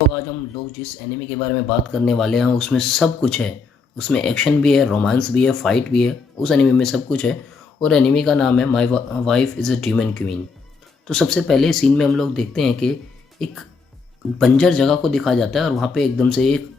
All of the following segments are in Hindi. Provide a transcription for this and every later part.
तो आज हम लोग जिस एनिमे के बारे में बात करने वाले हैं उसमें सब कुछ है। उसमें एक्शन भी है, रोमांस भी है, फाइट भी है। उस एनिमे में सब कुछ है। और एनिमे का नाम है my wife is a demon queen. तो सबसे पहले सीन में हम लोग देखते हैं कि एक बंजर जगह को दिखाया जाता है और वहाँ पे एकदम से एक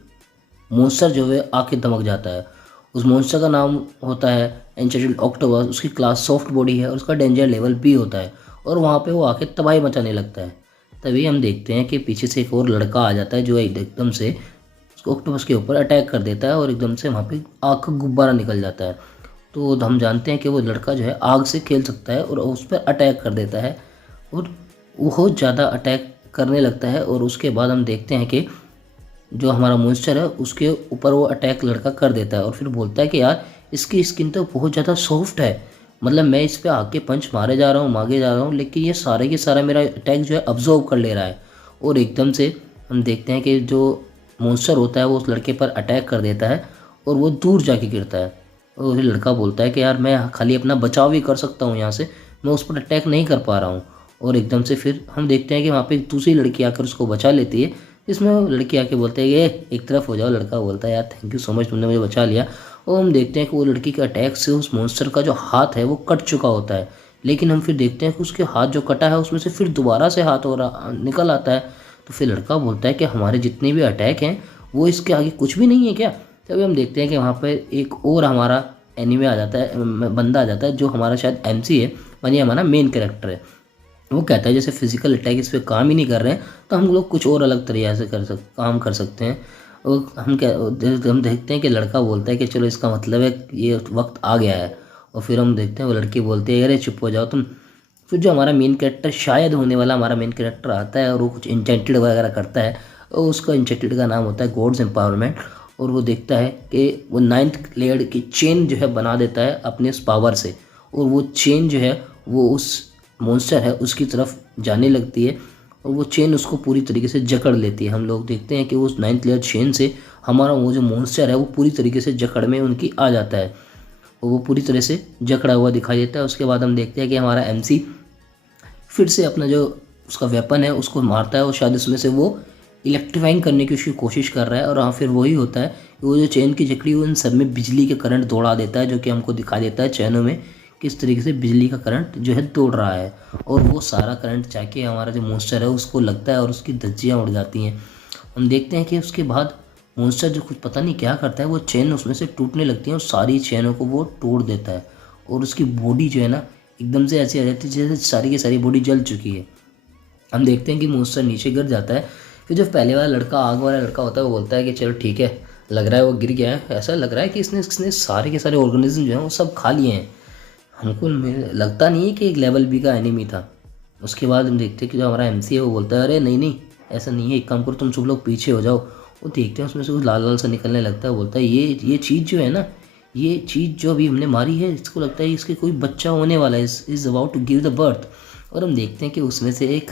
मॉन्स्टर जो है आके दमक जाता है। उस मॉन्स्टर का नाम होता है एंचेंटेड ऑक्टोपस। उसकी क्लास सॉफ्ट बॉडी है और उसका डेंजर लेवल भी होता है। और वहाँ पे वो आके तबाही मचाने लगता है। तभी हम देखते हैं कि पीछे से एक और लड़का आ जाता है जो एकदम से उसको ऑक्टोपस के ऊपर अटैक कर देता है और एकदम से वहाँ पे आग का गुब्बारा निकल जाता है। तो हम जानते हैं कि वो लड़का जो है आग से खेल सकता है और उस पर अटैक कर देता है और वो बहुत ज़्यादा अटैक करने लगता है। और उसके बाद हम देखते हैं कि जो हमारा मॉन्स्टर है उसके ऊपर वो अटैक लड़का कर देता है और फिर बोलता है कि यार इसकी स्किन तो बहुत ज़्यादा सॉफ्ट है। मतलब मैं इस पे आके पंच मारे जा रहा हूँ, मारे जा रहा हूँ, लेकिन ये सारे के सारा मेरा अटैक जो है अब्जॉर्व कर ले रहा है। और एकदम से हम देखते हैं कि जो मॉन्स्टर होता है वो उस लड़के पर अटैक कर देता है और वो दूर जाके गिरता है। और फिर लड़का बोलता है कि यार मैं खाली अपना बचाव भी कर सकता हूँ यहाँ से, मैं उस पर अटैक नहीं कर पा रहा हूँ। और एकदम से फिर हम देखते हैं कि वहाँ पे एक दूसरी लड़की आकर उसको बचा लेती है। इसमें वो लड़की आके बोलते हैं कि एक तरफ हो जाओ। लड़का बोलता है यार थैंक यू सो मच, तुमने मुझे बचा लिया। और हम देखते हैं कि वो लड़की के अटैक से उस मॉन्स्टर का जो हाथ है वो कट चुका होता है। लेकिन हम फिर देखते हैं कि उसके हाथ जो कटा है उसमें से फिर दोबारा से हाथ और निकल आता है। तो फिर लड़का बोलता है कि हमारे जितने भी अटैक हैं वो इसके आगे कुछ भी नहीं है क्या। तभी हम देखते हैं कि वहाँ पर एक और हमारा एनिमे आ जाता है, बंदा आ जाता है जो हमारा शायद एमसी है, यानी हमारा मेन कैरेक्टर है। वो कहता है जैसे फिजिकल अटैक इस पे काम ही नहीं कर रहे हैं तो हम लोग कुछ और अलग तरीके से काम कर सकते हैं। और हम देखते हैं कि लड़का बोलता है कि चलो इसका मतलब है ये वक्त आ गया है। और फिर हम देखते हैं वो लड़की बोलती है अरे चुप हो जाओ तुम। फिर जो हमारा मेन कैरेक्टर शायद होने वाला हमारा मेन कैरेक्टर आता है और वो कुछ इंचेंटेड वगैरह करता है। और उसका इंचेंटेड का नाम होता है गॉड्स एम्पावरमेंट। और वो देखता है कि वो 9th लेयर की चेन जो है बना देता है अपने उस पावर से। और वो चेन जो है वो उस मॉन्स्टर है उसकी तरफ जाने लगती है और वो चेन उसको पूरी तरीके से जकड़ लेती है। हम लोग देखते हैं कि उस 9th लेयर चेन से हमारा वो जो मॉन्स्टर है वो पूरी तरीके से जकड़ में उनकी आ जाता है और वो पूरी तरह से जकड़ा हुआ दिखाई देता है। उसके बाद हम देखते हैं कि हमारा एमसी फिर से अपना जो उसका वेपन है उसको मारता है और शायद उसमें से वो इलेक्ट्रीफाइंग करने की उसकी कोशिश कर रहा है। और हाँ फिर वही होता है कि वो जो चेन की जकड़ी उन सब में बिजली के करंट दौड़ा देता है, जो कि हमको दिखा देता है चैनों में किस तरीके से बिजली का करंट जो है दौड़ रहा है। और वो सारा करंट जाके हमारा जो मॉन्स्टर है उसको लगता है और उसकी धज्जियाँ उड़ जाती हैं। हम देखते हैं कि उसके बाद मॉन्स्टर जो कुछ पता नहीं क्या करता है, वो चेन उसमें से टूटने लगती है और सारी चेनों को वो तोड़ देता है। और उसकी बॉडी जो है ना एकदम से ऐसी आ जाती है जैसे सारी की सारी बॉडी जल चुकी है। हम देखते हैं कि मॉन्स्टर नीचे गिर जाता है। फिर जो पहले वाला लड़का, आग वाला लड़का होता है, वो बोलता है कि चलो ठीक है, लग रहा है वो गिर गया है, ऐसा लग रहा है कि इसने इसने सारे के सारे ऑर्गेनिज्म जो हैं वो सब खा लिए हैं। हमको लगता नहीं है कि एक लेवल बी का एनिमी था। उसके बाद हम देखते हैं कि जो हमारा एमसी है वो बोलता है अरे नहीं नहीं ऐसा नहीं है, एक काम करो तुम सब लोग पीछे हो जाओ। वो देखते हैं उसमें से कुछ लाल लाल सा निकलने लगता है। बोलता है ये चीज़ जो है ना, ये चीज़ जो अभी हमने मारी है इसको लगता है इसके कोई बच्चा होने वाला है, is about to give the birth. और हम देखते हैं कि उसमें से एक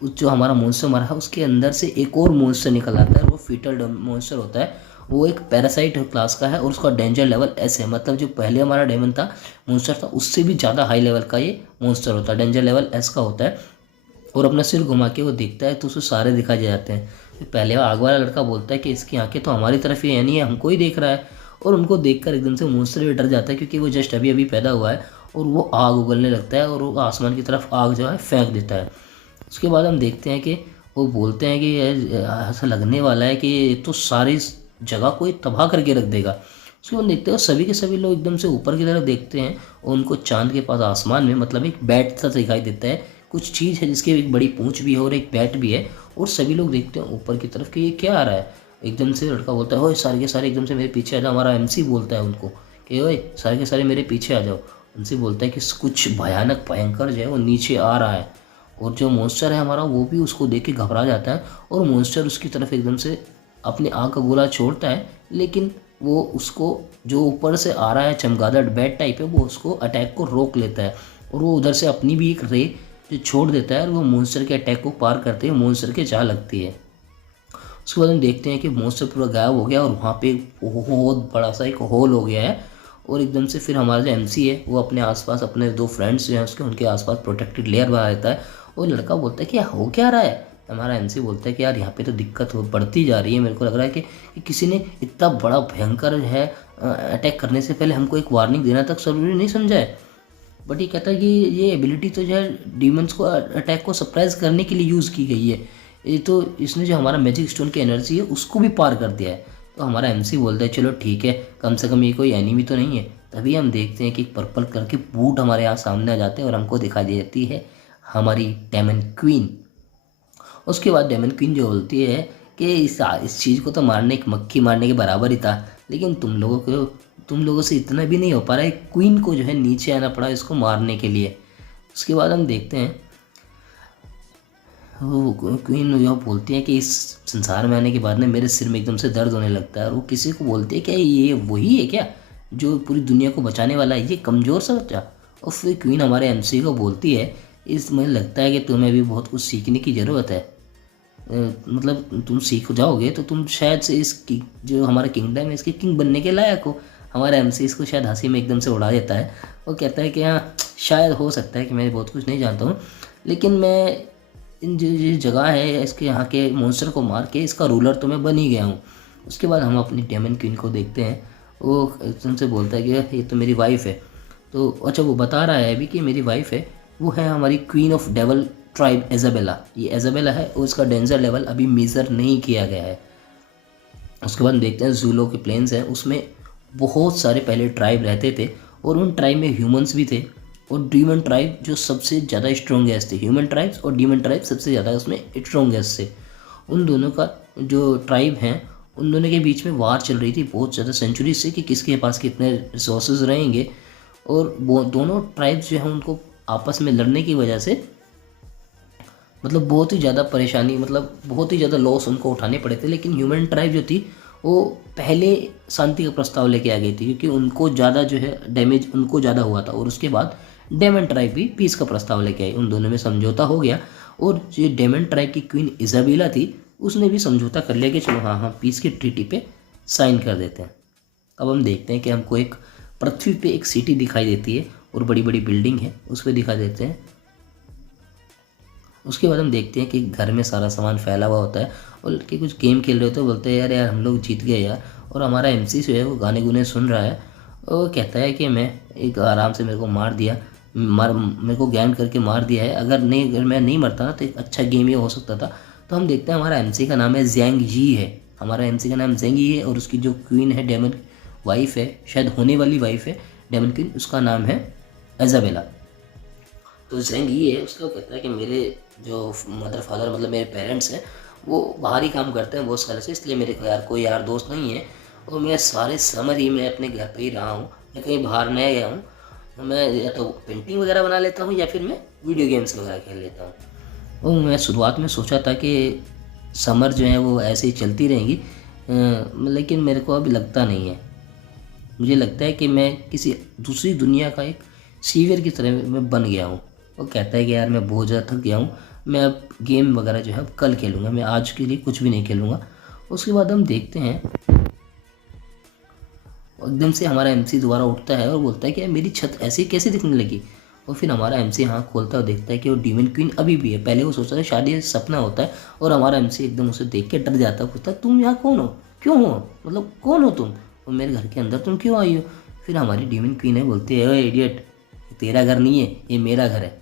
जो हमारा मॉन्स्टर मारा है उसके अंदर से एक और मॉन्स्टर निकल आता है। वो फीटल मॉन्स्टर होता है, वो एक पैरासाइट क्लास का है और उसका डेंजर लेवल एस है। मतलब जो पहले हमारा डेमन था, मॉन्स्टर था, उससे भी ज़्यादा हाई लेवल का ये मॉन्स्टर होता है, डेंजर लेवल एस का होता है। और अपना सिर घुमा के वो देखता है तो उसे सारे दिखाई दे जाते हैं। फिर पहले आग वाला लड़का बोलता है कि इसकी आंखें तो हमारी तरफ ही, यानी हमको ही देख रहा है। और उनको देखकर एकदम से मॉन्स्टर भी डर जाता है क्योंकि वो जस्ट अभी अभी पैदा हुआ है। और वो आग उगलने लगता है और वो आसमान की तरफ आग जो है फेंक देता है। उसके बाद हम देखते हैं कि वो बोलते हैं कि ऐसा लगने वाला है कि ये तो सारी जगह को ही तबाह करके रख देगा। उसके बाद देखते हैं सभी के सभी लोग एकदम से ऊपर की तरफ देखते हैं और उनको चांद के पास आसमान में मतलब एक बैट सा दिखाई देता है। कुछ चीज़ है जिसकी एक बड़ी पूंछ भी है और एक बैट भी है। और सभी लोग देखते हैं ऊपर की तरफ कि ये क्या आ रहा है। एकदम से लड़का बोलता है ओए सारे के सारे एकदम से मेरे पीछे आ जाओ। हमारा एमसी बोलता है उनको कि ओए सारे के सारे मेरे पीछे आ जाओ। उनसे बोलता है कि कुछ भयानक भयंकर जो है वो नीचे आ रहा है। और जो मॉन्स्टर है हमारा वो भी उसको देख के घबरा जाता है और मॉन्स्टर उसकी तरफ एकदम से अपने आग का गोला छोड़ता है। लेकिन वो उसको जो ऊपर से आ रहा है चमगादड़ बैट टाइप है वो उसको अटैक को रोक लेता है। और वो उधर से अपनी भी एक रे जो छोड़ देता है और वो मॉन्स्टर के अटैक को पार करते हुए मॉन्स्टर के जा लगती है। उसके बाद हम देखते हैं कि मॉन्स्टर पूरा गायब हो गया और वहाँ पे बहुत बड़ा सा एक होल हो गया है। और एकदम से फिर हमारा जो एमसी है वो अपने आसपास अपने दो फ्रेंड्स जो हैं उसके उनके आसपास प्रोटेक्टेड लेयर बना देता है। और लड़का बोलता है कि हो क्या रहा है, हमारा एमसी बोलता है कि यार यहाँ पे तो दिक्कत हो बढ़ती जा रही है, मेरे को लग रहा है कि किसी ने इतना बड़ा भयंकर है अटैक करने से पहले हमको एक वार्निंग देना तक ज़रूरी नहीं समझा है। बट ये कहता है कि ये एबिलिटी तो जो है डीमंस को अटैक को सरप्राइज करने के लिए यूज़ की गई है, ये तो इसने जो हमारा मैजिक स्टोन की एनर्जी है उसको भी पार कर दिया है। तो हमारा एमसी बोलता है चलो ठीक है, कम से कम ये कोई एनिमी तो नहीं है। तभी हम देखते हैं कि एक पर्पल कलर के बूट हमारे यहाँ सामने आ जाते हैं और हमको दिखाई देती है हमारी डेमन क्वीन। उसके बाद डेमन क्वीन जो बोलती है कि इस चीज़ को तो मारने एक मक्खी मारने के बराबर ही था, लेकिन तुम लोगों से इतना भी नहीं हो पा रहा है, क्वीन को जो है नीचे आना पड़ा इसको मारने के लिए। उसके बाद हम देखते हैं वो क्वीन यह बोलती है कि इस संसार में आने के बाद ना मेरे सिर में एकदम से दर्द होने लगता है, और वो किसी को बोलती है कि ये वही है क्या जो पूरी दुनिया को बचाने वाला है, ये कमज़ोर सा बच्चा। और फिर क्वीन हमारे एमसी को बोलती है मुझे लगता है कि तुम्हें भी बहुत कुछ सीखने की ज़रूरत है, मतलब तुम सीख जाओगे तो तुम शायद से जो हमारा किंगडम है इसके किंग बनने के लायक हो। हमारा एमसी इसको शायद हंसी में एकदम से उड़ा देता है। वो कहता है कि हाँ शायद हो सकता है कि मैं बहुत कुछ नहीं जानता हूँ, लेकिन मैं इन जो जगह है इसके यहाँ के मॉन्स्टर को मार के इसका रूलर तो मैं बन ही गया हूँ। उसके बाद हम अपनी डेमन क्वीन को देखते हैं, वो एकदम से बोलता है कि ये तो मेरी वाइफ है। तो अच्छा वो बता रहा है अभी कि मेरी वाइफ है, वो है हमारी क्वीन ऑफ डेवल ट्राइब एजाबेला। ये एजाबेला है और उसका डेंजर लेवल अभी मेज़र नहीं किया गया है। उसके बाद देखते हैं जूलो के प्लेन्स हैं, उसमें बहुत सारे पहले ट्राइब रहते थे और उन ट्राइब में ह्यूमंस भी थे और डीमन ट्राइब जो सबसे ज़्यादा स्ट्रॉन्गेस्ट थे। ह्यूमन ट्राइब्स और डीमन ट्राइब सबसे ज़्यादा उसमें स्ट्रॉन्गेस्ट थे। उन दोनों का जो ट्राइब हैं उन दोनों के बीच में वार चल रही थी बहुत ज़्यादा सेंचुरी से कि किसके पास कितने रिसोर्सेज रहेंगे। और वो दोनों ट्राइब्स जो हैं उनको आपस में लड़ने की वजह से मतलब बहुत ही ज़्यादा परेशानी, मतलब बहुत ही ज़्यादा लॉस उनको उठाने पड़े थे। लेकिन ह्यूमन ट्राइब जो थी वो पहले शांति का प्रस्ताव लेके आ गई थी, क्योंकि उनको ज़्यादा जो है डैमेज उनको ज़्यादा हुआ था। और उसके बाद डेमन ट्राइब भी पीस का प्रस्ताव लेके आई, उन दोनों में समझौता हो गया। और जो डेमन ट्राइब की क्वीन इजाबेला थी उसने भी समझौता कर लिया कि चलो हाँ पीस की ट्रीटी पे साइन कर देते हैं। अब हम देखते हैं कि हमको एक पृथ्वी पे एक सिटी दिखाई देती है और बड़ी बड़ी बिल्डिंग है उस पर दिखा देते हैं। उसके बाद हम देखते हैं कि घर में सारा सामान फैला हुआ होता है और लड़के कुछ गेम खेल रहे होते हैं। बोलते हैं यार यार हम लोग जीत गए यार। और हमारा एमसी जो है वो गाने गुने सुन रहा है और कहता है कि मैं एक आराम से मेरे को मार दिया, मेरे को ज्ञान करके मार दिया है। अगर मैं नहीं मरता ना तो एक अच्छा गेम ये हो सकता था। तो हम देखते हैं हमारा एमसी का नाम है ज़ैंग यी है। हमारा एमसी का नाम ज़ैंग यी है और उसकी जो क्वीन है डेमन वाइफ है, शायद होने वाली वाइफ है डेमन क्वीन, उसका नाम है एजाबेला। तो ज़ैंग यी है, उसका कहता है कि मेरे जो मदर फादर मतलब मेरे पेरेंट्स हैं वो बाहर ही काम करते हैं बहुत साल से, इसलिए मेरे को कोई यार दोस्त नहीं है और मैं सारे समर ही मैं अपने घर पे ही रहा हूँ, मैं कहीं बाहर नहीं गया हूँ। मैं या तो पेंटिंग वगैरह बना लेता हूँ या फिर मैं वीडियो गेम्स वगैरह खेल लेता हूँ। और मैं शुरुआत में सोचा था कि समर जो है वो ऐसे ही चलती रहेंगी, लेकिन मेरे को अभी लगता नहीं है। मुझे लगता है कि मैं किसी दूसरी दुनिया का एक सीवियर की तरह मैं बन गया हूँ। वो कहता है कि यार मैं बहुत ज़्यादा थक गया हूँ, मैं अब गेम वगैरह जो है अब कल खेलूँगा, मैं आज के लिए कुछ भी नहीं खेलूँगा। उसके बाद हम देखते हैं एकदम से हमारा एमसी दोबारा उठता है और बोलता है कि मेरी छत ऐसी कैसे दिखने लगी। और फिर हमारा एमसी हाँ खोलता है और देखता है कि वो डीमन क्वीन अभी भी है। पहले वो सोचता था शायद ये सपना होता है और हमारा एमसी एकदम उसे देख के डर जाता है, पूछता है तुम यहाँ कौन हो, क्यों हो, मतलब कौन हो तुम, और मेरे घर के अंदर तुम क्यों आई हो। फिर हमारी डीमन क्वीन है बोलती है ओए इडियट, तेरा घर नहीं है ये मेरा घर है।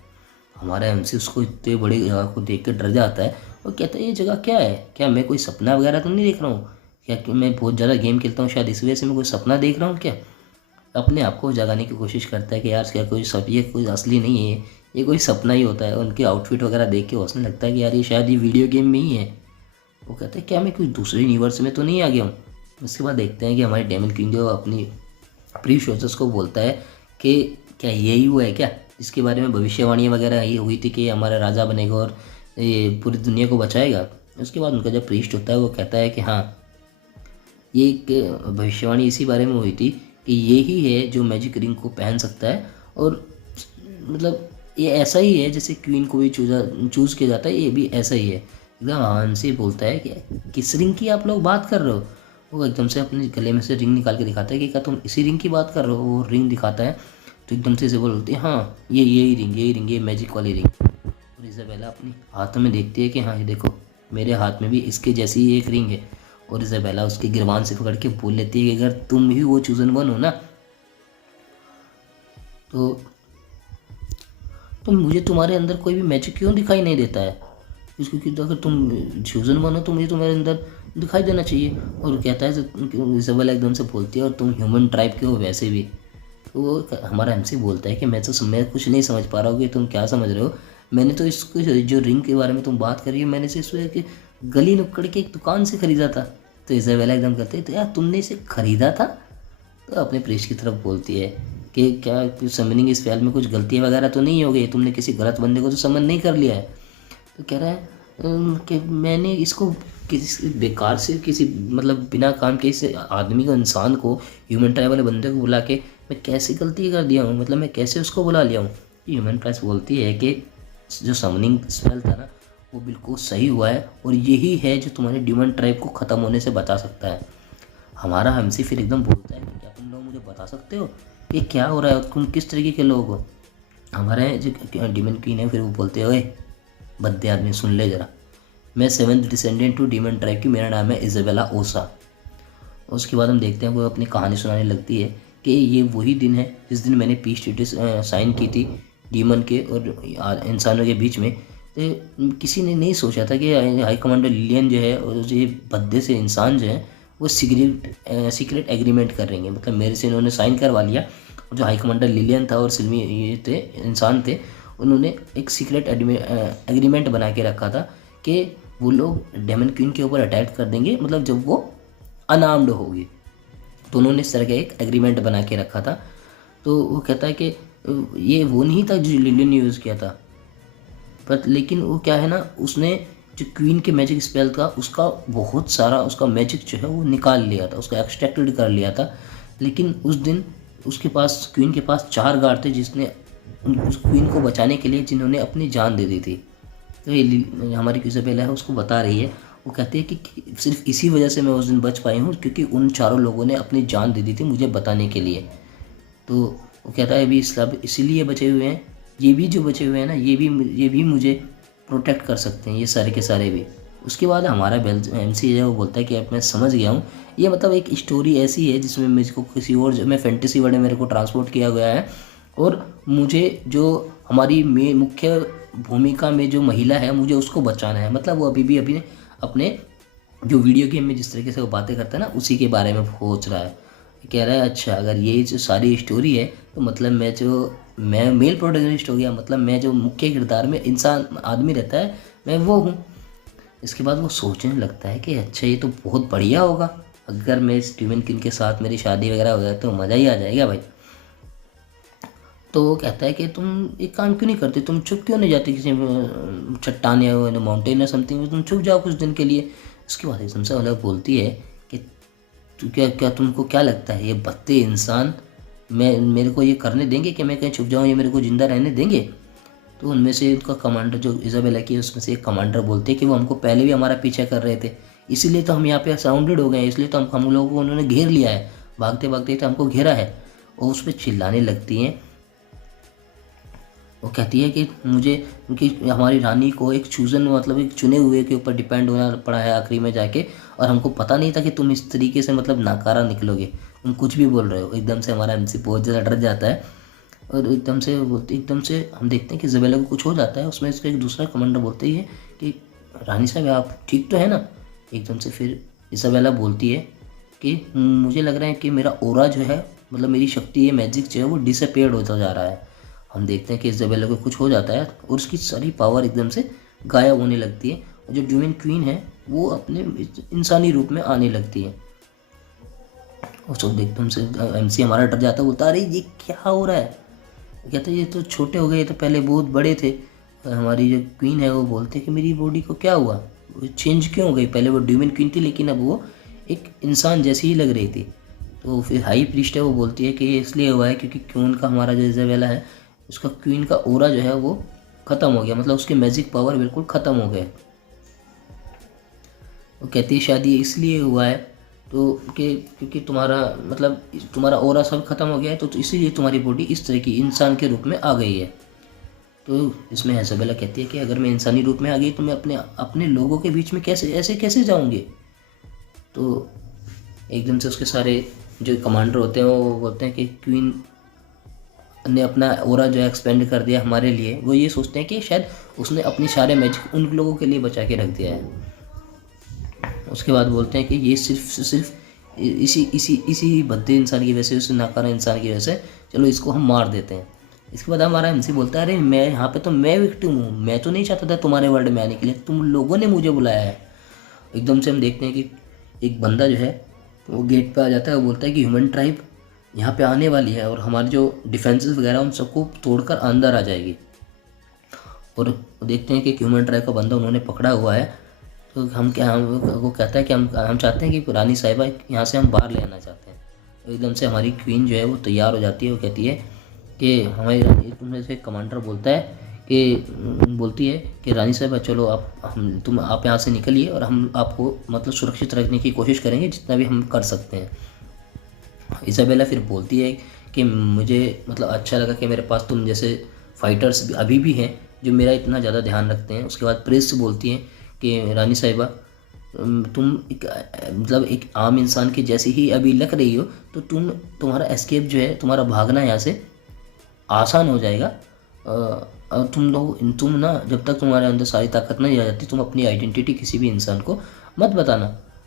हमारा एमसी उसको इतने बड़ी जगह को देख के डर जाता है और कहता है ये जगह क्या है, क्या मैं कोई सपना वगैरह तो नहीं देख रहा हूँ क्या, कि मैं बहुत ज़्यादा गेम खेलता हूँ शायद इस वजह से मैं कोई सपना देख रहा हूँ क्या। अपने आप को जगाने की कोशिश करता है कि यार क्या कोई ये कोई असली नहीं है, ये कोई सपना ही होता है। उनके आउटफिट वगैरह देख के हंसने लगता है कि यार ये शायद ये वीडियो गेम में ही है। वो कहते हैं क्या मैं कोई दूसरे यूनिवर्स में तो नहीं आ गया हूँ। उसके बाद देखते हैं कि हमारी डेमन किंग जो अपनी प्री सोचर्स को बोलता है कि क्या यही हुआ है क्या जिसके बारे में भविष्यवाणियाँ वगैरह ये हुई थी कि हमारा राजा बनेगा और ये पूरी दुनिया को बचाएगा। उसके बाद उनका जब प्रीस्ट होता है वो कहता है कि हाँ ये एक भविष्यवाणी इसी बारे में हुई थी कि ये ही है जो मैजिक रिंग को पहन सकता है, और मतलब ये ऐसा ही है जैसे क्वीन को भी चूज़ किया जाता है, ये भी ऐसा ही है। एकदम आराम से बोलता है कि किस रिंग की आप लोग बात कर रहे हो। वो एकदम से अपने गले में से रिंग निकाल के दिखाता है कि क्या तुम इसी रिंग की बात कर रहे हो। वो रिंग दिखाता है तो एकदम से बोलते हैं हाँ यही रिंग, ये मैजिक वाली रिंग। और इज़ाबेला अपनी हाथ में देखती है कि हाँ ये देखो मेरे हाथ में भी इसके जैसी ही एक रिंग है। और इज़ाबेला उसके गिरबान से पकड़ के बोल लेती है कि अगर तुम ही वो चूजन वन हो ना तो मुझे तुम्हारे अंदर कोई भी मैजिक क्यों दिखाई नहीं देता है। क्योंकि अगर तुम चूजन वन हो तो मुझे तुम्हारे अंदर दिखाई देना चाहिए। और कहता है इज़ाबेला एकदम से बोलती है और तुम ह्यूमन ट्राइब के हो वैसे भी। तो वो हमारा एमसी बोलता है कि मैं कुछ नहीं समझ पा रहा हूँ कि तुम क्या समझ रहे हो। मैंने तो इसको जो रिंग के बारे में तुम बात कर रही हो मैंने इसे कि गली नुक्कड़ के एक दुकान से ख़रीदा था। तो इज़ाबेला एकदम कहते हैं तो यार तुमने इसे ख़रीदा था। तो अपने प्रेस की तरफ बोलती है कि क्या समनिंग इस फ़ैल में कुछ गलतियाँ वगैरह तो नहीं हो गई, तुमने किसी गलत बंदे को तो समन नहीं कर लिया है। तो कह रहा है कि मैंने इसको किसी बेकार से किसी मतलब बिना काम के इस आदमी को इंसान को ह्यूमन ट्राइब वाले बंदे को बुला के मैं कैसे गलती कर दिया हूँ, मतलब मैं कैसे उसको बुला लिया हूँ। ह्यूमन ट्राइब्स बोलती है कि जो समनिंग स्पेल था ना वो बिल्कुल सही हुआ है और यही है जो तुम्हारे ह्यूमन ट्राइब को ख़त्म होने से बचा सकता है। हमारा हमसे फिर एकदम बोलता है कि क्या तुम लोग मुझे बता सकते हो ये क्या हो रहा है, तुम किस तरीके के लोग हो। हमारे जो डीमन क्वीन है फिर वो बोलते हैं बद्दे आदमी सुन ले जरा, मैं 7th descendant to demon tribe की, मेरा नाम है इज़ाबेला ओसा। उसके बाद हम देखते हैं वो अपनी कहानी सुनाने लगती है कि ये वही दिन है जिस दिन मैंने पीस ट्रीटी साइन की थी डीमन के और इंसानों के बीच में। तो किसी ने नहीं सोचा था कि हाई कमांडर लिलियन जो है और जो ये भद्दे से इंसान जो है वो सीक्रेट एग्रीमेंट कर रहेंगे, मतलब मेरे से इन्होंने साइन करवा लिया। और जो हाई कमांडर लिलियन था और सिल्मी ये थे इंसान थे उन्होंने एक सीक्रेट एग्रीमेंट बना के रखा था कि वो लोग डेमन क्वीन के ऊपर अटैक कर देंगे, मतलब जब वो अनार्म्ड होगी। तो उन्होंने इस तरह का एक एग्रीमेंट बना के रखा था। तो वो कहता है कि ये वो नहीं था जो लिलियन ने यूज़ किया था, पर लेकिन वो क्या है ना उसने जो क्वीन के मैजिक स्पेल था उसका बहुत सारा उसका मैजिक जो है वो निकाल लिया था, उसका एक्सट्रैक्टेड कर लिया था। लेकिन उस दिन उसके पास क्वीन के पास 4 गार्ड थे जिसने उस क्वीन को बचाने के लिए जिन्होंने अपनी जान दे दी थी। तो ये हमारी इज़ाबेला है उसको बता रही है, वो कहती है कि सिर्फ इसी वजह से मैं उस दिन बच पाई हूँ क्योंकि उन चारों लोगों ने अपनी जान दे दी थी मुझे बताने के लिए। तो वो कहता है अभी सब इसीलिए बचे हुए हैं, ये भी जो बचे हुए हैं ना ये भी मुझे प्रोटेक्ट कर सकते हैं, ये सारे के सारे भी। उसके बाद हमारा एमसी है वो बोलता है कि अब मैं समझ गया हूँ ये मतलब एक स्टोरी ऐसी है जिसमें मुझको किसी और मैं फैंटेसी वर्ल्ड में मेरे को ट्रांसपोर्ट किया गया है और मुझे जो हमारी मुख्य भूमिका में जो महिला है मुझे उसको बचाना है। मतलब वो अभी अपने जो वीडियो गेम में जिस तरीके से वो बातें करता है ना उसी के बारे में सोच रहा है। कह रहा है अच्छा अगर ये जो सारी स्टोरी है तो मतलब मैं मेल प्रोटैगनिस्ट हो गया, मतलब मैं जो मुख्य किरदार में इंसान आदमी रहता है मैं वो हूँ। इसके बाद वो सोचने लगता है कि अच्छा ये तो बहुत बढ़िया होगा, अगर मैं स्टीवन किंग के साथ मेरी शादी वगैरह हो जाए तो मज़ा ही आ जाएगा भाई। तो वो कहता है कि तुम एक काम क्यों नहीं करते, तुम चुप क्यों नहीं जाते किसी चट्टान या माउंटेन या समथिंग में, तुम चुप जाओ कुछ दिन के लिए। उसके बाद एकदम से अलग बोलती है कि तू क्या तुमको क्या लगता है ये भद्दे इंसान मेरे को ये करने देंगे कि मैं कहीं छुप जाऊँ, ये मेरे को ज़िंदा रहने देंगे। तो उनमें से उनका कमांडर जो इज़ाबेला की उसमें से एक कमांडर बोलते हैं कि वो हमको पहले भी हमारा पीछा कर रहे थे, इसीलिए तो हम यहाँ पे सराउंडेड हो गए हैं, इसलिए तो हम लोगों को उन्होंने घेर लिया है, भागते भागते तो हमको घेरा है। और उस पर चिल्लाने लगती हैं। वो कहती है कि मुझे कि हमारी रानी को एक चूजन मतलब एक चुने हुए के ऊपर डिपेंड होना पड़ा है आखिरी में जाके, और हमको पता नहीं था कि तुम इस तरीके से मतलब नाकारा निकलोगे, तुम कुछ भी बोल रहे हो। एकदम से हमारा एमसी बहुत ज़्यादा डर जाता है और एकदम से हम देखते हैं कि इज़ाबेला को कुछ हो जाता है। उसमें इसका एक दूसरा कमांडर बोलते ही है कि रानी साहब आप ठीक तो है ना। एकदम से फिर इज़ाबेला बोलती है कि मुझे लग रहा है कि मेरा ओरा जो है मतलब मेरी शक्ति है मैजिक जो है वो डिसअपेयर्ड होता जा रहा है। हम देखते हैं कि इज़ाबेला को कुछ हो जाता है और उसकी सारी पावर एकदम से गायब होने लगती है और जो ड्यूमेन क्वीन है वो अपने इंसानी रूप में आने लगती है। और सब एकदम से एमसी हमारा डर जाता है, बोलता अरे ये क्या हो रहा है। कहते ये तो छोटे हो गए, ये तो पहले बहुत बड़े थे। हमारी जो क्वीन है वो बोलते हैं कि मेरी बॉडी को क्या हुआ, वो चेंज क्यों हो गई, पहले वो ड्यूमेन क्वीन थी लेकिन अब वो एक इंसान जैसी ही लग रही थी। तो फिर हाई प्रीस्ट है वो बोलती है कि ये इसलिए हुआ है क्योंकि क्वीन का हमारा जो इज़ाबेला है उसका क्वीन का ओरा जो है वो ख़त्म हो गया, मतलब उसके मैजिक पावर बिल्कुल ख़त्म हो गए। वो कहती है शायद ये इसलिए हुआ है तो क्योंकि तुम्हारा ओरा सब ख़त्म हो गया है तो इसीलिए तुम्हारी बॉडी इस तरह की इंसान के रूप में आ गई है। तो इसमें इजाबेला कहती है कि अगर मैं इंसानी रूप में आ गई तो मैं अपने अपने लोगों के बीच में कैसे जाऊंगी। तो एकदम से उसके सारे जो कमांडर होते हैं वो बोलते हैं कि क्वीन ने अपना ओरा जो है एक्सपेंड कर दिया हमारे लिए। वो ये सोचते हैं कि शायद उसने अपनी सारे मैजिक उन लोगों के लिए बचा के रख दिया है। उसके बाद बोलते हैं कि ये सिर्फ इसी भद्दे इंसान की वजह से, उस नाकारा इंसान की वजह से, चलो इसको हम मार देते हैं। इसके बाद हमारा एमसी बोलता है, अरे मैं यहाँ पे तो मैं विक्टिम हूँ, मैं तो नहीं चाहता था तुम्हारे वर्ल्ड में आने के लिए, तुम लोगों ने मुझे बुलाया है। एकदम से हम देखते हैं कि एक बंदा जो है वो गेट पे आ जाता है, वो बोलता है कि ह्यूमन ट्राइब यहाँ पे आने वाली है और हमारे जो डिफेंसेस वगैरह उन सबको तोड़कर अंदर आ जाएगी। और देखते हैं कि ह्यूमन ट्राइब का बंदा उन्होंने पकड़ा हुआ है। तो वो कहता है कि हम चाहते हैं कि रानी साहिबा यहाँ से हम बाहर ले आना चाहते हैं। तो एकदम से हमारी क्वीन जो है वो तैयार हो जाती है। वो कहती है कि हमारी एक उनमें से कमांडर बोलती है कि रानी साहिबा चलो आप यहाँ से निकलिए और हम आपको मतलब सुरक्षित रखने की कोशिश करेंगे जितना भी हम कर सकते हैं। इजाबेला फिर बोलती है कि मुझे मतलब अच्छा लगा कि मेरे पास तुम जैसे फाइटर्स अभी भी हैं जो मेरा इतना ज़्यादा ध्यान रखते हैं। उसके बाद प्रेस बोलती है कि रानी साहिबा तुम मतलब एक आम इंसान की जैसी ही अभी लग रही हो, तो तुम्हारा एस्केप जो है, तुम्हारा भागना यहाँ से आसान हो जाएगा। और तुम ना जब तक तुम्हारे अंदर सारी ताकत नहीं आ जाती, तुम अपनी आइडेंटिटी किसी भी इंसान को मत बताना।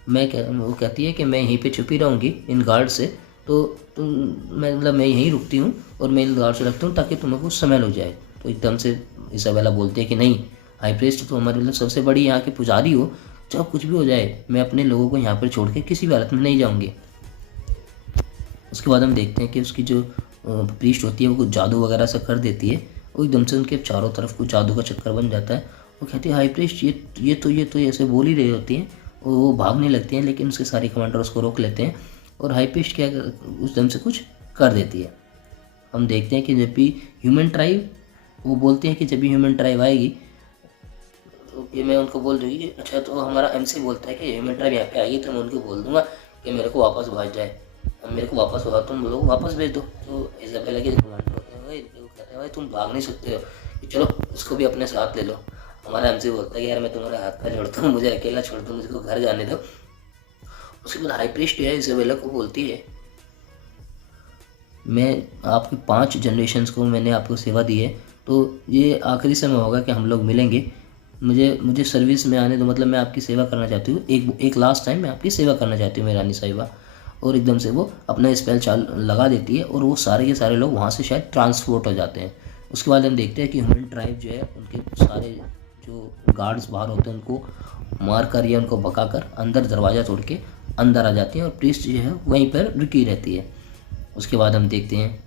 वो कहती है कि मैं यहीं पे छुपी रहूँगी इन गार्ड से, तो मैं यहीं रुकती हूँ और मैं इन गार्ड से रखती हूँ ताकि तुम्हें कुछ समय लग जाए। तो एकदम से इसाबेला बोलती है कि नहीं, हाई प्रीस्ट तो हमारे मतलब सबसे बड़ी यहाँ की पुजारी हो, चाहे कुछ भी हो जाए मैं अपने लोगों को यहाँ पर छोड़ के किसी भी हालत में नहीं जाऊँगी। उसके बाद हम देखते हैं कि उसकी जो प्रीस्ट होती है वो कुछ जादू वगैरह से कर देती है। वो एकदम से उनके चारों तरफ कुछ जादू का चक्कर बन जाता है। वो कहती है हाई प्रीस्ट ये तो ऐसे बोल ही रही होती हैं। वो भागने लगती हैं, लेकिन उसके सारे कमांडर उसको रोक लेते हैं और हाई प्रीस्ट क्या उस दम से कुछ कर देती है। हम देखते हैं कि जब भी ह्यूमन ट्राइब, वो बोलते हैं कि जब भी ह्यूमन ट्राइब आएगी तो ये मैं उनको बोल दूँगी। अच्छा, तो हमारा एमसी बोलता है कि ह्यूमन ट्राइब यहाँ पे आएगी तो मैं उनको बोल दूँगा कि मेरे को वापस भेज जाए, मेरे को वापस होगा, तुम लोग वापस भेज दो। तो इजाबेला के कमांडर होते हैं, वो कहते हैं भाई तुम भाग नहीं सकते हो, कि चलो उसको भी अपने साथ ले लो। हमारा एमसी बोलता है कि यार मैं तुम्हारे हाथ पैर जोड़ता हूँ, मुझे अकेला छोड़ दो, मुझको घर जाने दो। उसके बाद हाई प्रीस्ट जो है इजाबेला को बोलती है, मैं आपके 5 जनरेशन्स को मैंने आपको सेवा दी है, तो ये आखिरी समय होगा कि हम लोग मिलेंगे। मुझे सर्विस में आने दो, मतलब मैं आपकी सेवा करना चाहती हूँ, एक लास्ट टाइम मैं आपकी सेवा करना चाहती हूँ मेरी रानी साहिबा। और एकदम से वो अपना स्पेल चाल लगा देती है और वो सारे के सारे लोग वहाँ से शायद ट्रांसपोर्ट हो जाते हैं। उसके बाद हम देखते हैं कि ह्यूमन ट्राइब जो है उनके सारे जो गार्ड्स बाहर होते हैं उनको मार कर या उनको भगा कर अंदर दरवाज़ा तोड़ के अंदर आ जाती हैं और प्रीस्ट जो है वहीं पर रुकी रहती है। उसके बाद हम देखते हैं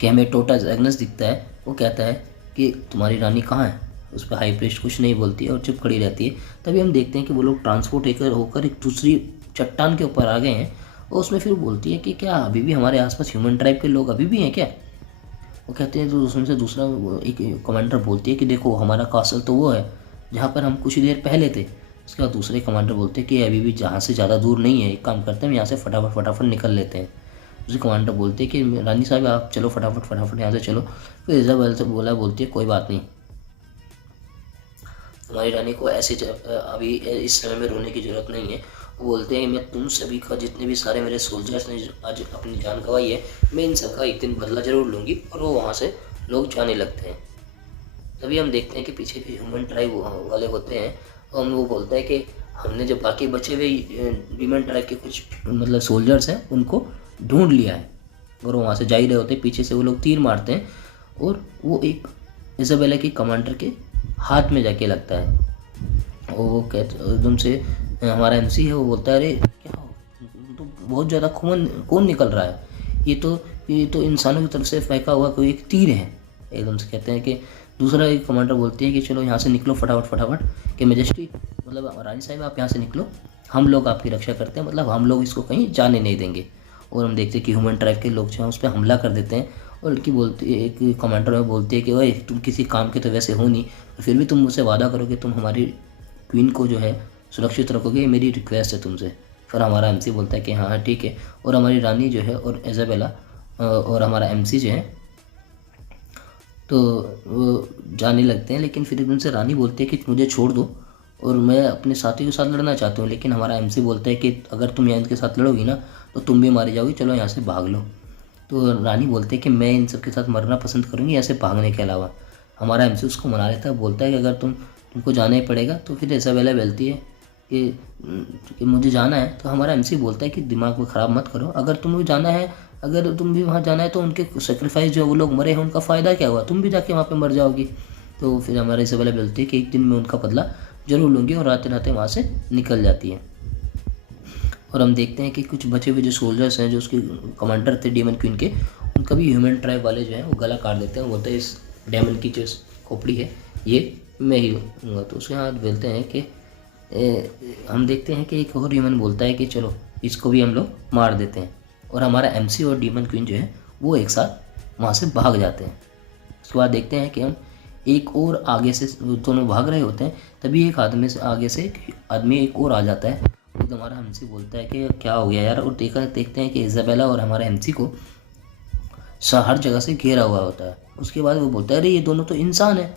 कि हमें टोटा एग्नस दिखता है। वो कहता है कि तुम्हारी रानी कहाँ है। उस पर हाई प्रीस्ट कुछ नहीं बोलती है और चुप खड़ी रहती है। तभी हम देखते हैं कि वो लोग ट्रांसपोर्ट होकर एक दूसरी चट्टान के ऊपर आ गए हैं। और उसमें फिर बोलती है कि क्या अभी भी हमारे आसपास ह्यूमन ट्राइब के लोग अभी भी हैं क्या। वो कहते हैं, तो उसमें से दूसरा एक कमांडर बोलती है कि देखो हमारा कासल तो वो है जहाँ पर हम कुछ देर पहले थे। उसके बाद दूसरे कमांडर बोलते हैं कि अभी भी जहाँ से ज़्यादा दूर नहीं है, एक काम करते हैं हम यहाँ से फटाफट निकल लेते हैं। दूसरे कमांडर बोलते हैं कि रानी साहब आप चलो फटाफट यहाँ से चलो। फिर इजाबेला से बोलती है कोई बात नहीं, तुम्हारी रानी को ऐसे अभी इस समय में रोने की ज़रूरत नहीं है। वो बोलते हैं मैं तुम सभी का, जितने भी सारे मेरे सोल्जर्स ने आज अपनी जान गंवाई है, मैं इन सब का एक दिन बदला जरूर लूँगी। और वो वहाँ से लोग जाने लगते हैं। तभी हम देखते हैं कि पीछे भी ह्यूमन ट्राइब वाले होते हैं और वो बोलता है कि हमने जो बाकी बचे हुए ह्यूमन ट्राइब के कुछ मतलब सोल्जर्स हैं उनको ढूंढ लिया है। और वो वहाँ से जा ही रहे होते हैं, पीछे से वो लोग तीर मारते हैं और वो एक इजाबेला के कमांडर के हाथ में जाके लगता है। और वो कहते एकदम से हमारा एमसी है वो बोलता है, अरे क्या तो बहुत ज़्यादा खून निकल रहा है, ये तो इंसानों की तरफ से फेंका हुआ कोई एक तीर है। एकदम से कहते हैं कि दूसरा एक कमांडर बोलती है कि चलो यहाँ से निकलो फटाफट कि मेजेस्टी मतलब रानी साहिब आप यहाँ से निकलो, हम लोग आपकी रक्षा करते हैं, मतलब हम लोग इसको कहीं जाने नहीं देंगे। और हम देखते हैं कि ह्यूमन ट्राइब के लोग जो हैं उस पर हमला कर देते हैं। और लड़की बोलती है, एक कमांडर में बोलती है कि ओए तुम किसी काम के तो वैसे हो नहीं, फिर भी तुम मुझसे वादा करो कि तुम हमारी क्वीन को जो है सुरक्षित रखोगे, ये मेरी रिक्वेस्ट है तुमसे। फिर हमारा एमसी बोलता है कि हाँ ठीक है। और हमारी रानी जो है और इजाबेला और हमारा एमसी जो है तो वो जाने लगते हैं, लेकिन फिर एकदम से रानी बोलती है कि मुझे छोड़ दो और मैं अपने साथी के साथ लड़ना चाहती हूँ। लेकिन हमारा एमसी बोलता है कि अगर तुम यहाँ इनके साथ लड़ोगी ना तो तुम भी मारी जाओगी, चलो यहाँ से भाग लो। तो रानी बोलते है कि मैं इन सब के साथ मरना पसंद करूँगी यहाँ से भागने के अलावा। हमारा एमसी उसको मना लेता है, बोलता है कि अगर तुमको जाना ही पड़ेगा। तो फिर इसाबेला बोलती है कि मुझे जाना है। तो हमारा एमसी बोलता है कि दिमाग को ख़राब मत करो, अगर तुम्हें जाना है, अगर तुम भी वहाँ जाना है तो उनके सेक्रीफाइस जो वो लोग मरे हैं उनका फ़ायदा क्या हुआ, तुम भी जाके वहाँ पे मर जाओगी। तो फिर हमारा इसाबेला बोलती है कि एक दिन मैं उनका बदला जरूर लूँगी, और आते राते वहाँ से निकल जाती है। और हम देखते हैं कि कुछ बचे हुए जो सोल्जर्स हैं, जो उसके कमांडर थे डेमन क्वीन के, उनका भी ह्यूमन ट्राइब वाले जो हैं वो गला काट देते हैं। बोलते हैं इस डेमन की जो खोपड़ी है ये मैं ही हूँगा। तो उसके हाथ बोलते हैं कि हम देखते हैं कि एक और ह्यूमन बोलता है कि चलो इसको भी हम लोग मार देते हैं। और हमारा एमसी और डेमन क्वीन जो है वो एक साथ वहाँ से भाग जाते हैं। उसके बाद देखते हैं कि हम एक और आगे से दोनों भाग रहे होते हैं, तभी एक आदमी से आगे से एक आदमी एक और आ जाता है। तो हमारा एमसी बोलता है कि क्या हो गया यार, और देखते हैं कि इसाबेला और हमारे एमसी को हर जगह से घेरा हुआ होता है। उसके बाद वो बोलता है अरे ये दोनों तो इंसान है,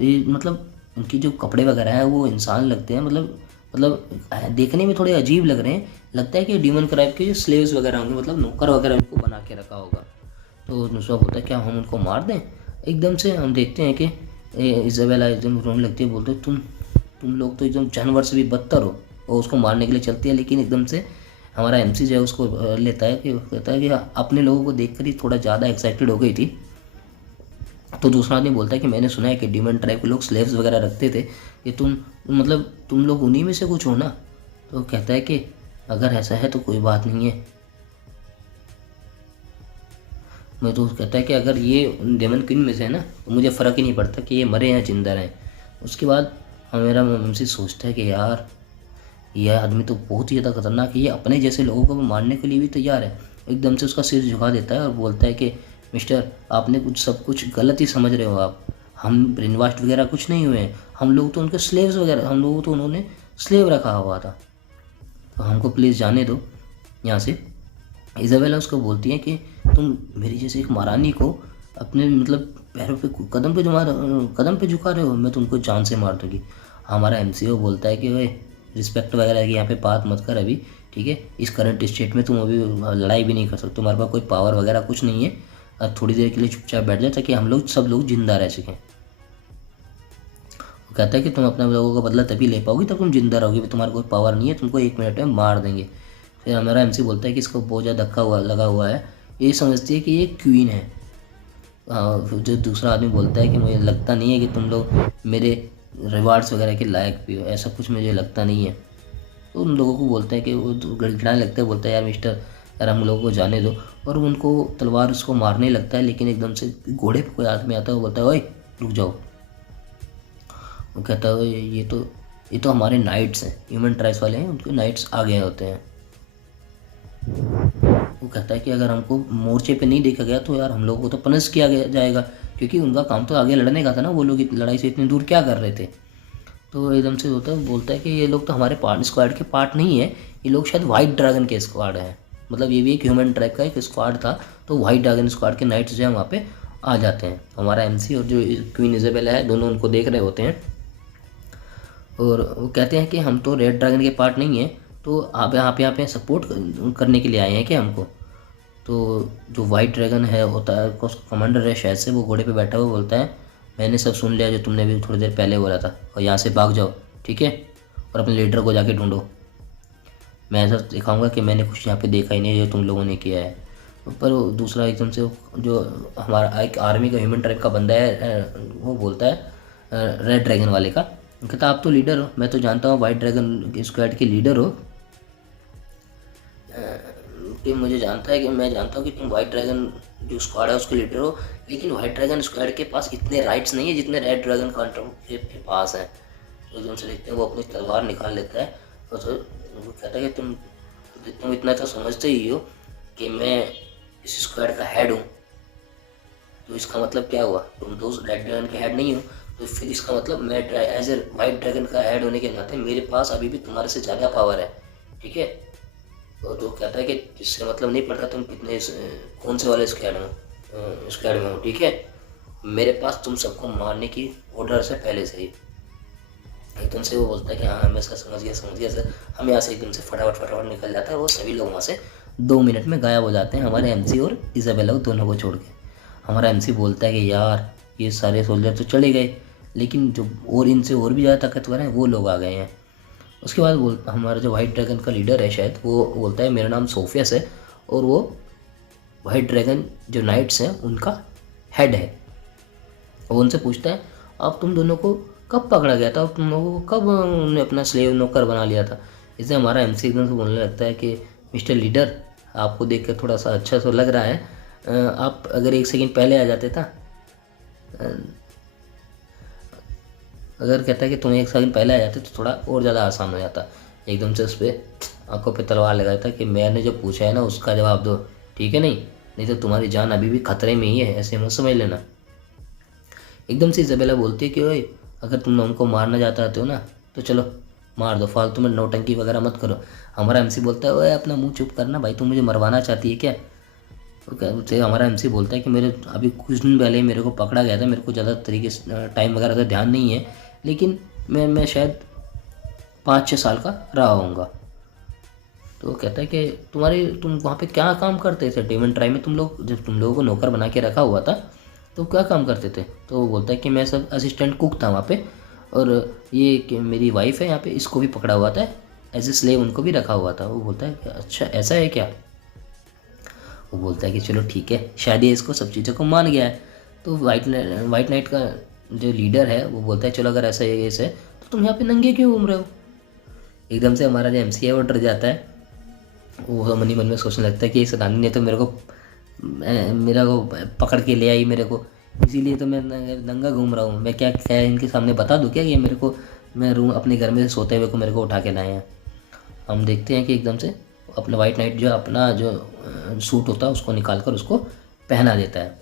ये मतलब उनकी जो कपड़े वगैरह हैं वो इंसान लगते हैं, मतलब देखने में थोड़े अजीब लग रहे हैं। लगता है कि डेमन क्राइब के स्लेव्स वगैरह होंगे, मतलब नौकर वगैरह उनको बना के रखा होगा। तो नुसरा बोलता है क्या हम उनको मार दें। एकदम से हम देखते हैं कि इसाबेला एकदम रोने लगती है, बोलते तुम लोग तो एकदम जानवर से भी बदतर हो। और उसको मारने के लिए चलती है, लेकिन एकदम से हमारा एमसी जो है उसको लेता है, कि कहता है कि अपने लोगों को देखकर ही थोड़ा ज़्यादा एक्साइटेड हो गई थी। तो दूसरा आदमी बोलता है कि मैंने सुना है कि डेमन ट्राइब के लोग स्लेव्स वगैरह रखते थे, कि तुम लोग उन्हीं में से कुछ हो ना। तो कहता है कि अगर ऐसा है तो कोई बात नहीं है। मैं तो कहता है कि अगर ये डेमन क्वीन में से है ना तो मुझे फ़र्क ही नहीं पड़ता कि ये मरे या जिंदा रहें। उसके बाद मेरा मुंशी सोचता है कि यार यह आदमी तो बहुत ही ज़्यादा खतरनाक है, ये अपने जैसे लोगों को मारने के लिए भी तैयार है। एकदम से उसका सिर झुका देता है और बोलता है कि मिस्टर आपने सब कुछ गलत ही समझ रहे हो आप, हम ब्रेन वॉश वगैरह कुछ नहीं हुए हैं, हम लोग तो उनके स्लेव्स वगैरह, हम लोगों तो उन्होंने स्लेव रखा हुआ था, तो हमको प्लीज़ जाने दो यहाँ से। इसाबेला उसको बोलती है कि तुम मेरी जैसे एक महारानी को अपने मतलब पैरों पे कदम पे झुका रहे हो, मैं तुमको जान से मार दूँगी। हमारा एमसीओ बोलता है कि ओए रिस्पेक्ट वगैरह की यहाँ पे बात मत कर अभी, ठीक है। इस करंट स्टेट में तुम अभी लड़ाई भी नहीं कर सकते, तुम्हारे पास कोई पावर वगैरह कुछ नहीं है। थोड़ी देर के लिए चुपचाप बैठ जाए ताकि हम लोग सब लोग जिंदा रह सकें। वो कहता है कि तुम अपने लोगों का बदला तभी ले पाओगी तब तुम जिंदा रहोगे, तुम्हारे कोई पावर नहीं है, तुमको 1 मिनट में मार देंगे। फिर हमारा एमसी बोलता है कि इसको बहुत ज़्यादा धक्का लगा हुआ है, ये समझती है कि ये क्वीन है। जो दूसरा आदमी बोलता है कि मुझे लगता नहीं है कि तुम लोग मेरे रिवार्ड्स वगैरह के लायक भी हो, ऐसा कुछ मुझे लगता नहीं है। तो उन लोगों को बोलता है कि वो गिड़गिड़ाने लगता है, बोलता है यार मिस्टर यार हम लोगों को जाने दो। और उनको तलवार उसको मारने लगता है, लेकिन एकदम से घोड़े पे कोई आदमी आता है, वो बोलता है ओए रुक जाओ। वो कहता है ये तो हमारे नाइट्स हैं, ह्यूमन ट्राइब्स वाले हैं, उनके नाइट्स आ गए होते हैं। वो कहता है कि अगर हमको मोर्चे पे नहीं देखा गया तो यार हम लोगों को तो पनिश किया जाएगा, क्योंकि उनका काम तो आगे लड़ने का था ना, वो लोग लड़ाई से इतनी दूर क्या कर रहे थे। तो एकदम से बोलता है कि ये लोग तो हमारे स्क्वाड के पार्ट नहीं है, ये लोग शायद वाइट ड्रैगन के स्क्वाड हैं। मतलब ये भी एक ह्यूमन ट्राइब का एक स्क्वाड था, तो वाइट ड्रैगन स्क्वाड के नाइट्स जो है वहाँ पे आ जाते हैं। हमारा एमसी और जो क्वीन इसाबेला है दोनों उनको देख रहे होते हैं, और वो कहते हैं कि हम तो रेड ड्रैगन के पार्ट नहीं हैं, तो आप यहाँ पे सपोर्ट करने के लिए आए हैं क्या हमको। तो जो वाइट ड्रैगन है होता है कमांडर है शायद से, वो घोड़े पे बैठा हुआ बोलता है मैंने सब सुन लिया जो तुमने अभी थोड़ी देर पहले बोला था, और यहाँ से भाग जाओ, ठीक है, और अपने लीडर को जाके ढूंढो। मैं ऐसा दिखाऊंगा कि मैंने कुछ यहाँ पे देखा ही नहीं जो तुम लोगों ने किया है। पर दूसरा एकदम से जो हमारा एक आर्मी का ह्यूमन ट्राइब का बंदा है वो बोलता है रेड ड्रैगन वाले का, कहता आप तो लीडर हो, मैं तो जानता हूँ वाइट ड्रैगन स्क्वाड के लीडर हो, कि मैं जानता हूँ कि तुम वाइट ड्रैगन जो स्क्वाड है उसके लीडर हो, लेकिन वाइट ड्रैगन स्क्वाड के पास इतने राइट्स नहीं है जितने रेड ड्रैगन के पास हैं। तो एकदम से देखते हैं वो अपनी तलवार निकाल लेता है, और तो वो कहता है कि तुम इतना तो समझते ही हो कि मैं इस स्क्वाड का हेड हूँ, तो इसका मतलब क्या हुआ, तुम दो रेड ड्रैगन के हेड नहीं हो, तो फिर इसका मतलब मैं एज ए वाइट ड्रैगन का हेड होने के नाते मेरे पास अभी भी तुम्हारे से ज़्यादा पावर है, ठीक है। तो कहता है कि इससे मतलब नहीं पड़ता तुम कितने कौन से वाले स्क्वाड में हो, ठीक है। मेरे पास तुम सबको मारने की ऑर्डर से पहले से ही। एकदम से वो बोलता है कि हाँ मैं इसका समझ गया सर। हम यहाँ से एकदम से फटाफट फटाफट निकल जाता है। वो सभी लोग वहाँ से 2 मिनट में गायब हो जाते हैं, हमारे एमसी और इजाबेला को दोनों को छोड़ के। हमारा एमसी बोलता है कि यार ये सारे सोल्जर तो चले गए, लेकिन जो और इनसे और भी ज़्यादा ताकतवर हैं वो लोग आ गए हैं। उसके बाद हमारा जो वाइट ड्रैगन का लीडर है शायद, वो बोलता है मेरा नाम सोफियस है और वो वाइट ड्रैगन जो नाइट्स हैं उनका हेड है। वो उनसे पूछता है अब तुम दोनों को कब पकड़ा गया था, तुम लोगों को कब उन्होंने अपना स्लेव नौकर बना लिया था। इससे हमारा एमसी एकदम से बोलने लगता है कि मिस्टर लीडर, आपको देख कर थोड़ा सा अच्छा सा लग रहा है, आप अगर 1 सेकंड पहले आ जाते था, अगर कहता है कि तुम 1 सेकंड पहले आ जाते तो थोड़ा और ज़्यादा आसान हो जाता। एकदम से उस पर आंखों पे तलवार लगाया था कि मैंने जो पूछा है ना उसका जवाब दो, ठीक है नहीं तो तुम्हारी जान अभी भी खतरे में ही है, ऐसे मत समझ लेना। एकदम से इजाबेला बोलती है कि ओए अगर तुम उनको मारना चाहते हो ना तो चलो मार दो, फालतू में नौटंकी वगैरह मत करो। हमारा एमसी बोलता है ओए अपना मुंह चुप करना भाई, तुम मुझे मरवाना चाहती है क्या। तो हमारा एमसी बोलता है कि मेरे अभी कुछ दिन पहले ही मेरे को पकड़ा गया था, मेरे को ज़्यादा तरीके से टाइम वगैरह का ध्यान नहीं है, लेकिन मैं शायद 5-6 साल का रहा होऊंगा। तो वो कहता है कि तुम वहाँ पे क्या काम करते थे डेमन ट्राई में, तुम लोग जब तुम लोगों को नौकर बना के रखा हुआ था तो क्या काम करते थे। तो वो बोलता है कि मैं सब असिस्टेंट कुक था वहाँ पे, और ये कि मेरी वाइफ है यहाँ पे, इसको भी पकड़ा हुआ था एज ए स्लेव, उनको भी रखा हुआ था। वो बोलता है कि अच्छा ऐसा है क्या। वो बोलता है कि चलो ठीक है, शायद ये इसको सब चीज़ों को मान गया है। तो वाइट नाइट का जो लीडर है वो बोलता है चलो अगर ऐसा है ऐसे तो तुम यहाँ पे नंगे क्यों घूम रहे हो। एकदम से हमारा जो एमसी है वो डर जाता है। वो मन ही मन में सोचने लगता है कि इस रानी ने तो मेरा को पकड़ के ले आई मेरे को, इसीलिए तो मैं नंगा घूम रहा हूँ। मैं क्या क्या इनके सामने बता दूँ क्या, ये मेरे को मैं रूम अपने घर में सोते हुए को मेरे को उठा के लाए हैं। हम देखते हैं कि एकदम से अपना वाइट नाइट जो अपना जो सूट होता है उसको निकाल कर उसको पहना देता है।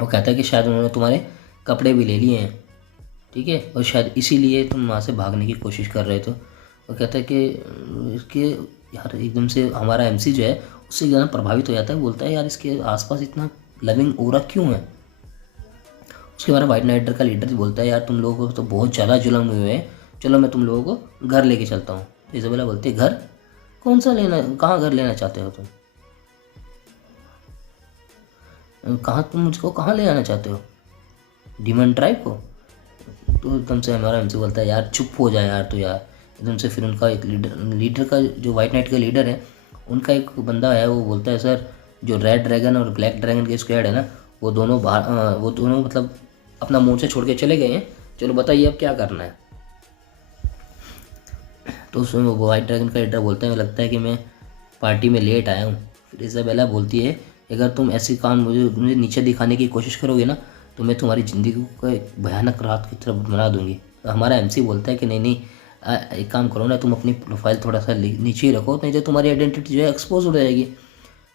वो कहता है कि शायद उन्होंने तुम्हारे कपड़े भी ले लिए हैं, ठीक है, और शायद इसीलिए तुम वहाँ से भागने की कोशिश कर रहे थे। वो कहता है कि इसके यार एकदम से हमारा एमसी जो है उससे ज़्यादा प्रभावित हो जाता है। बोलता है यार इसके आसपास इतना लविंग ऑरा क्यों है। उसके बाद वाइट नाइटर का लीडर बोलता है यार तुम लोगों को तो बहुत ज़्यादा जुल्म हुए हैं, चलो मैं तुम लोगों को घर लेके चलता हूँ। तो इजाबेला बोलती है घर कौन सा लेना, कहाँ घर लेना चाहते हो तुम, कहाँ तुम मुझको कहाँ ले आना चाहते हो, डीमन ट्राइब को। तो एकदम से हमारा एमसी बोलता है यार चुप हो जाए यार, तो यार एकदम से फिर उनका एक लीडर का जो वाइट नाइट का लीडर है उनका एक बंदा है, वो बोलता है सर जो रेड ड्रैगन और ब्लैक ड्रैगन के स्क्वाड है ना वो दोनों बाहर, वो दोनों मतलब अपना मोर्चा छोड़ के चले गए हैं, चलो बताइए अब क्या करना है। तो उसमें वो वाइट ड्रैगन का लीडर बोलता है लगता है कि मैं पार्टी में लेट आया हूँ। फिर इजाबेला बोलती है अगर तुम ऐसे काम मुझे नीचे दिखाने की कोशिश करोगे ना तो मैं तुम्हारी ज़िंदगी को एक भयानक रात की तरफ बना दूंगी। तो हमारा एमसी बोलता है कि नहीं एक काम करो ना, तुम अपनी प्रोफाइल थोड़ा सा नीचे ही रखो, नहीं तो तुम्हारी आइडेंटिटी जो है एक्सपोज हो जाएगी।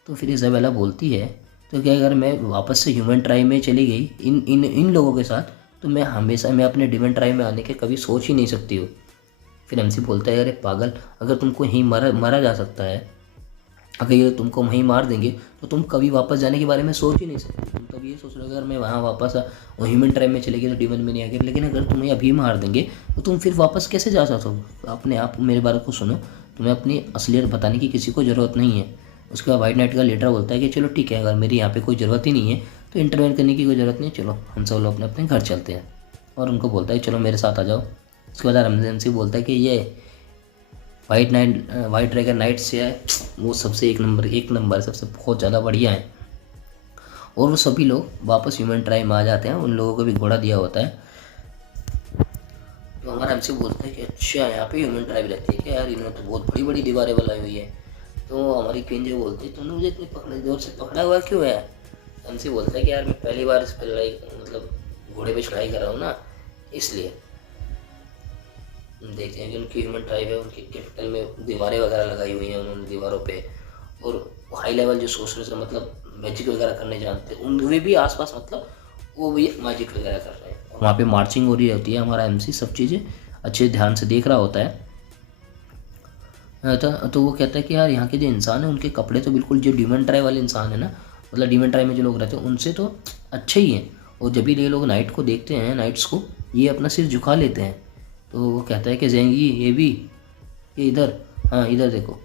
तो फिर इजाबेला बोलती है तो क्या अगर मैं वापस से ह्यूमन ट्राइब में चली गई इन लोगों के साथ तो मैं अपने डिमन ट्राइब में आने के कभी सोच ही नहीं सकती हूँ। फिर एमसी बोलता है अरे पागल, अगर तुमको यहीं मारा जा सकता है, अगर ये तुमको वहीं मार देंगे तो तुम कभी वापस जाने के बारे में सोच ही नहीं सकते। तुम कभी ये सोच रहे हो अगर मैं वहाँ वापस वो ह्यूमन ट्राइब में चले गई तो डीमन में नहीं आगे, लेकिन अगर तुम्हें अभी मार देंगे तो तुम फिर वापस कैसे जा सकते हो। अपने आप मेरे बारे को सुनो, तुम्हें अपनी असलियत बताने की किसी को ज़रूरत नहीं है। उसके बाद वाइट नाइट का लीडर बोलता है कि चलो ठीक है, अगर मेरी यहाँ पे कोई ज़रूरत ही नहीं है तो इंटरवेन करने की कोई ज़रूरत नहीं, चलो हम सब लोग अपने अपने घर चलते हैं। और उनको बोलता है चलो मेरे साथ आ जाओ। उसके बाद एमसी बोलता है कि ये वाइट ड्रैगन नाइट से है वो सबसे एक नंबर सबसे बहुत ज़्यादा बढ़िया है। और वो सभी लोग वापस ह्यूमन ट्राइब में आ जाते हैं, उन लोगों को भी घोड़ा दिया होता है। तो हमारा एमसी बोलता है कि अच्छा यहाँ पे ह्यूमन ट्राइब रहती है क्या यार, इन्होंने तो बहुत बड़ी बड़ी दीवारें बनाई हुई है। तो हमारी क्वीन जो बोलती है तुमने मुझे इतनी पकड़े जोर से पकड़ा हुआ क्यों है। एमसी बोलता है कि यार मैं पहली बार इस पर लड़ाई मतलब घोड़े पे चढ़ाई कर रहा हूँ ना, इसलिए। देखते हैं कि उनकी ह्यूमन ट्राइब है, उनकी कैपिटल में दीवारें वगैरह लगाई हुई हैं उन्होंने दीवारों पे, और हाई लेवल जो सोर्सर्स है मतलब मैजिक वगैरह करने जानते हैं उन वे भी आसपास मतलब वो भी मैजिक वगैरह कर रहे हैं। और वहाँ पे मार्चिंग हो रही होती है, हमारा एमसी सब चीज़ें अच्छे ध्यान से देख रहा होता है। तो वो कहता है कि यार यहाँ के जो इंसान है उनके कपड़े तो बिल्कुल जो डीमन ट्राइब वाले इंसान है ना मतलब डीमन ट्राइब में जो लोग रहते हैं उनसे तो अच्छे ही हैं। और जब भी ये लोग नाइट को देखते हैं, नाइट्स को, ये अपना सिर झुका लेते हैं। तो वो कहता है कि ज़ेंगी ये भी, ये इधर, हाँ इधर देखो।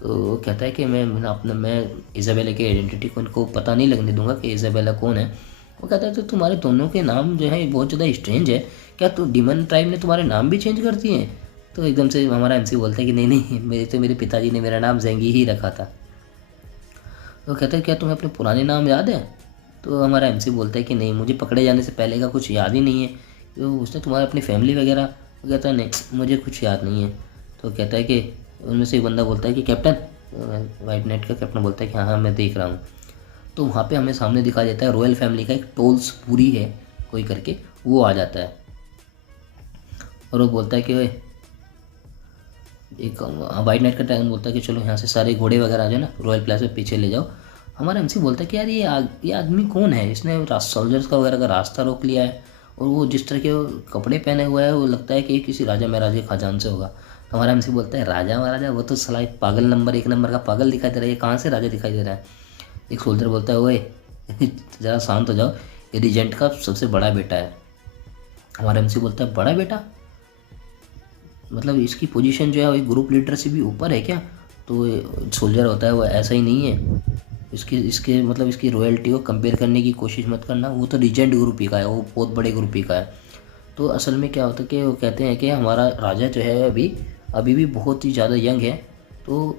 तो वो कहता है कि मैं इज़ाबेला की आइडेंटिटी को इनको पता नहीं लगने दूंगा कि इज़ाबेला कौन है। वो कहता है तो तुम्हारे दोनों के नाम जो है बहुत ज़्यादा स्ट्रेंज है, क्या तो डीमन ट्राइब ने तुम्हारे नाम भी चेंज कर दिए हैं? तो एकदम से हमारा एमसी बोलता है कि नहीं नहीं, मेरे पिताजी ने मेरा नाम ज़ेंगी ही रखा था। तो कहता है क्या तुम्हें अपने पुराने नाम याद है? तो हमारा एमसी बोलता है कि नहीं, मुझे पकड़े जाने से पहले का कुछ याद ही नहीं है। तो उसने तुम्हारे अपनी फैमिली वगैरह? वो कहता है नहीं मुझे कुछ याद नहीं है। तो कहता है कि उनमें से एक बंदा बोलता है कि कैप्टन, वाइट नाइट का कैप्टन बोलता है कि हाँ हाँ मैं देख रहा हूँ। तो वहाँ पे हमें सामने दिखा देता है रॉयल फैमिली का एक टोल्स पूरी है कोई करके, वो आ जाता है और वो बोलता है कि एक वाइट नाइट का ड्रैगन बोलता है कि चलो यहाँ से सारे घोड़े वगैरह आ जाए ना, रॉयल प्लेस पे पीछे ले जाओ। हमारा एमसी बोलता है कि यार ये आदमी कौन है, इसने सोल्जर्स का वगैरह का रास्ता रोक लिया है, और वो जिस तरह के वो कपड़े पहने हुए है वो लगता है कि ये किसी राजा महाराजा खाजान से होगा। तो हमारा एमसी बोलता है राजा महाराजा, वो तो साला एक पागल नंबर 1 नंबर का पागल दिखाई दे रहा है, ये कहाँ से राजा दिखाई दे रहा है। एक सोल्जर बोलता है ओए ज़रा शांत हो जाओ, ये रीजेंट का सबसे बड़ा बेटा है। हमारा एमसी बोलता है बड़ा बेटा, मतलब इसकी पोजीशन जो है वो ग्रुप लीडर से भी ऊपर है क्या? तो सोल्जर होता है वो ऐसा ही नहीं है, इसके इसके मतलब इसकी रॉयल्टी को कंपेयर करने की कोशिश मत करना, वो तो रीजेंट ग्रुप ही का है, वो बहुत बड़े ग्रुप ही का है। तो असल में क्या होता है कि वो कहते हैं कि हमारा राजा जो है अभी भी बहुत ही ज़्यादा यंग है। तो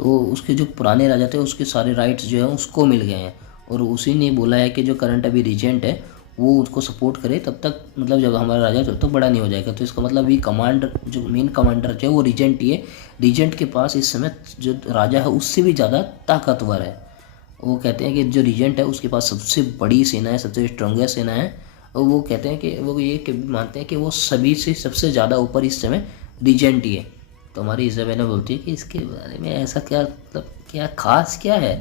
उसके जो पुराने राजा थे उसके सारे राइट्स जो है उसको मिल गए हैं, और उसी ने बोला है कि जो करंट अभी रीजेंट है वो उसको सपोर्ट करे तब तक, मतलब जब हमारा राजा जब तक बड़ा नहीं हो जाएगा। तो इसका मतलब भी कमांडर जो मेन कमांडर जो है वो रीजेंट ही है। रीजेंट के पास इस समय जो राजा है उससे भी ज़्यादा ताकतवर है। वो कहते हैं कि जो रीजेंट है उसके पास सबसे बड़ी सेना है, सबसे स्ट्रॉन्गेस्ट सेना है। और वो कहते हैं कि वो ये मानते हैं कि वो सभी से सबसे ज़्यादा ऊपर इस समय रीजेंट ही है। तो हमारी इज़ाबेला बोलती है कि इसके बारे में ऐसा क्या, मतलब क्या खास क्या है?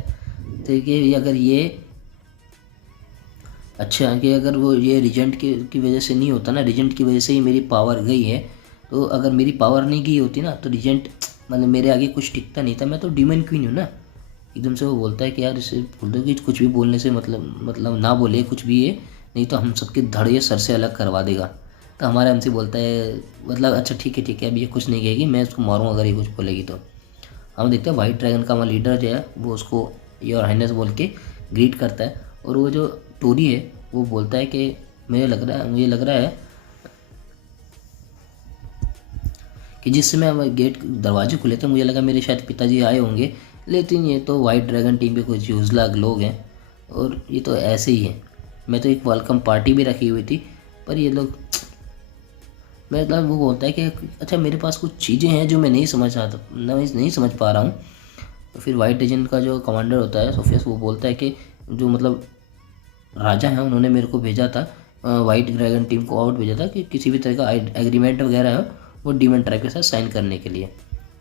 तो ये अगर ये अच्छा कि अगर वो ये रीजेंट की वजह से नहीं होता ना, रीजेंट की वजह से ही मेरी पावर गई है। तो अगर मेरी पावर नहीं गई होती ना तो रीजेंट मतलब मेरे आगे कुछ टिकता नहीं था, मैं तो डीमन क्वीन हूँ ना। एकदम से वो बोलता है कि यार इसे बोल दो कि कुछ भी बोलने से मतलब ना बोले कुछ भी ये, नहीं तो हम सबके धड़ ये सर से अलग करवा देगा। तो हमारा एमसी बोलता है मतलब अच्छा ठीक है अब ये कुछ नहीं कहेगी, मैं उसको मारूँ अगर ये कुछ बोलेगी तो। हम देखते हैं वाइट ड्रैगन का हमारा लीडर जो है वो उसको योर हाइनेस बोल के ग्रीट करता है, और वो जो टोरी है वो बोलता है कि मुझे लग रहा है कि जिस समय हम गेट दरवाजे खुले थे मुझे लगा मेरे शायद पिताजी आए होंगे, लेकिन ये तो वाइट ड्रैगन टीम के कुछ यूजलाग लोग हैं और ये तो ऐसे ही हैं। मैं तो एक वेलकम पार्टी भी रखी हुई थी पर ये लोग, मतलब वो बोलता है कि अच्छा मेरे पास कुछ चीज़ें हैं जो मैं नहीं समझ पा रहा हूँ। तो फिर वाइट ड्रैगन का जो कमांडर होता है सोफियस, वो बोलता है कि जो मतलब राजा हैं उन्होंने मेरे को भेजा था, वाइट ड्रैगन टीम को आउट भेजा था कि किसी भी तरह का एग्रीमेंट वगैरह है वो डीमन ट्राइब के साथ साइन करने के लिए।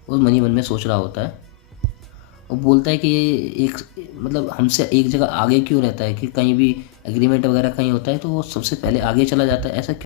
वो मन ही मन में सोच रहा होता है। वो बोलता है कि ये एक मतलब हमसे एक जगह आगे क्यों रहता है, कि कहीं भी एग्रीमेंट वगैरह कहीं होता है तो वो सबसे पहले आगे चला जाता है, ऐसा